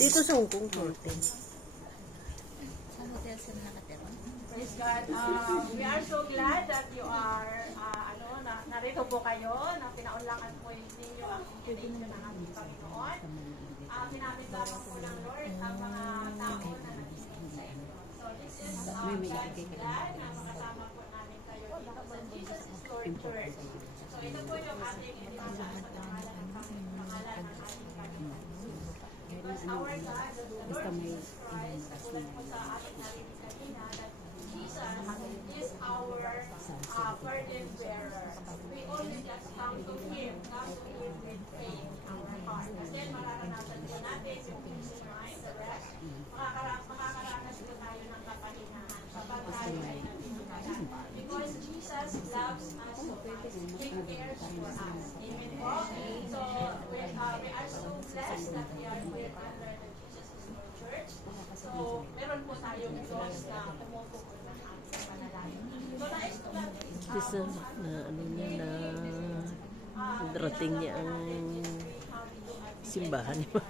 Dito sa Hong Kong, 14. Praise God. We are so glad that you are, narito po kayo, na pinaunlakan po ninyo ang invitation ng ating Panginoon. Pinapit lamang po ng Lord ang mga tao na nagsisin sa inyo. So this is God's plan na makasama po namin kayo dito sa Jesus is Lord Church. So ito po yung ating iniwasan sa pangalan ng ating Panginoon. Because our God, the Lord Jesus Christ, tulad po sa ating narinig kanina, that Jesus is our burden bearer. We only just come to Him with faith in our heart. And then mararanasan po natin yung peace in mind, the rest. Makakaranas po tayo ng kapahinahan kapag tayo ay nabibigyan. Because Jesus loves us so much. He cares for us. Amen po? So, we are so blessed that we are here under the Jesus is Lord Church. So, meron po tayong Diyos na tumutukoy ng ating panalangin. So, nais ko lang Isa na ano niya na darating niya ang simbahan niya.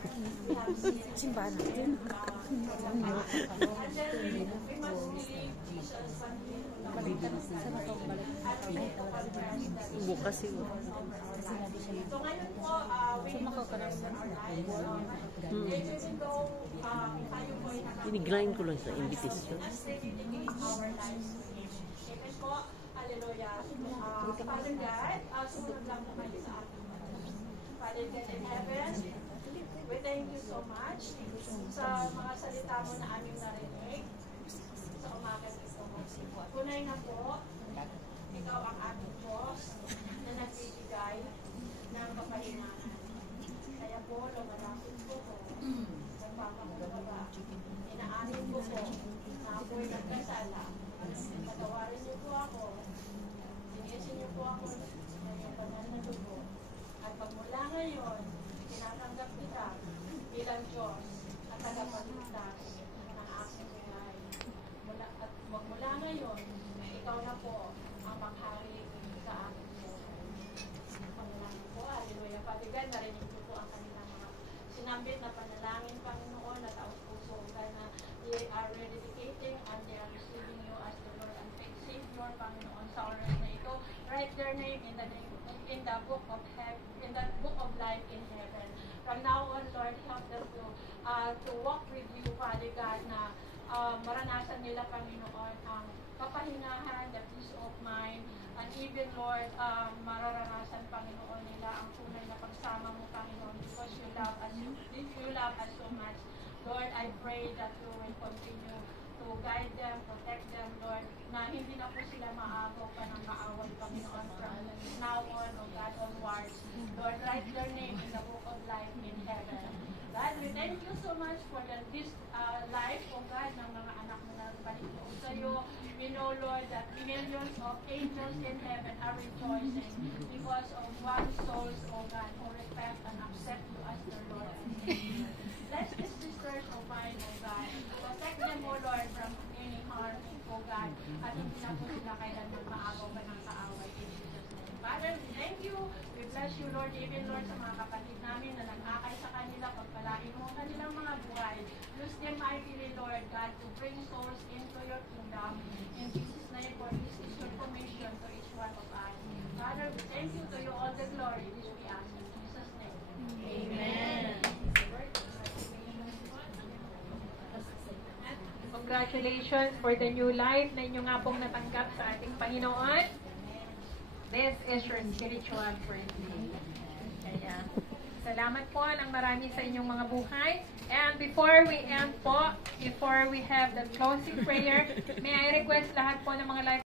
Simbahan natin. Bukas yun. So ngayon po, we makakarasan our life. Even though tayo po ay Iniglayin ko lang sa invitation. our lives to Him. Amen po. Hallelujah. Father God, sumunod lang po kayo sa ating Father God in heaven, we thank you so much sa mga salita mo na aming narinig sa umaga nito. Tunay na po, ikaw ang ating Diyos na nagbibigay ng kapahingahan. Kaya po, lumalapit po ko, nagpapakumbaba, inaamin ko po na ako'y nagkasala. Patawarin niyo po ako, sinisin niyo po ako sa iyong banal na dugo. At pagmula ngayon, tinatanggap kita bilang Diyos at tagapagligtas ng aking buhay. At magmula ngayon, ikaw na po ang maghari sa aking buhay. Panalangin po, hallelujah. Father God, narinig niyo po ang kanilang mga sinambit na panalangin, Panginoon, na taos-puso na they are rededicating and they are receiving you as the Lord and Savior, Panginoon, sa oras na ito. Write their name in the book of heaven, in the book of life in heaven. From now on, Lord, help them to walk with you, Father God, na maranasan nila, Panginoon, ang kapahingahan, the peace of mind, and even, Lord, mararanasan, Panginoon, nila ang tunay na pagsama mo, Panginoon, because you love us so much. Lord, I pray that you will continue to guide them, protect them, Lord, na hindi na po sila maagaw pa ng kaaway, Panginoon, from now on, O God, onwards. Lord, write their name in the book of life in heaven. God, we thank you so much for this life, O God, ng mga anak mo na palitoon sa iyo. We know, Lord, that millions of angels in heaven are rejoicing because of one soul, O God, who repent and accept you as their Lord and Savior. Bless these sisters of mine, O God. Protect them, O Lord, from any harm, O God. At hindi na po sila kailanman maagaw ka ng kaaway in Jesus' name. Father, we thank you. We bless you, Lord, even, Lord, sa mga kapatid namin na nag-akay sa kanila. Pagpalain mo ang kanilang mga buhay. Use them mightily, Lord God, to bring souls into your kingdom. In Jesus' name, for this is your commission to each one of us. Father, we thank you. To you all the glory. This we ask in Jesus' name. Amen. Congratulations for the new life na inyo nga pong natanggap sa ating Panginoon. This is your spiritual birthday. Kaya, salamat po ng marami sa inyong mga buhay. And before we end po, before we have the closing prayer, may I request lahat po ng mga life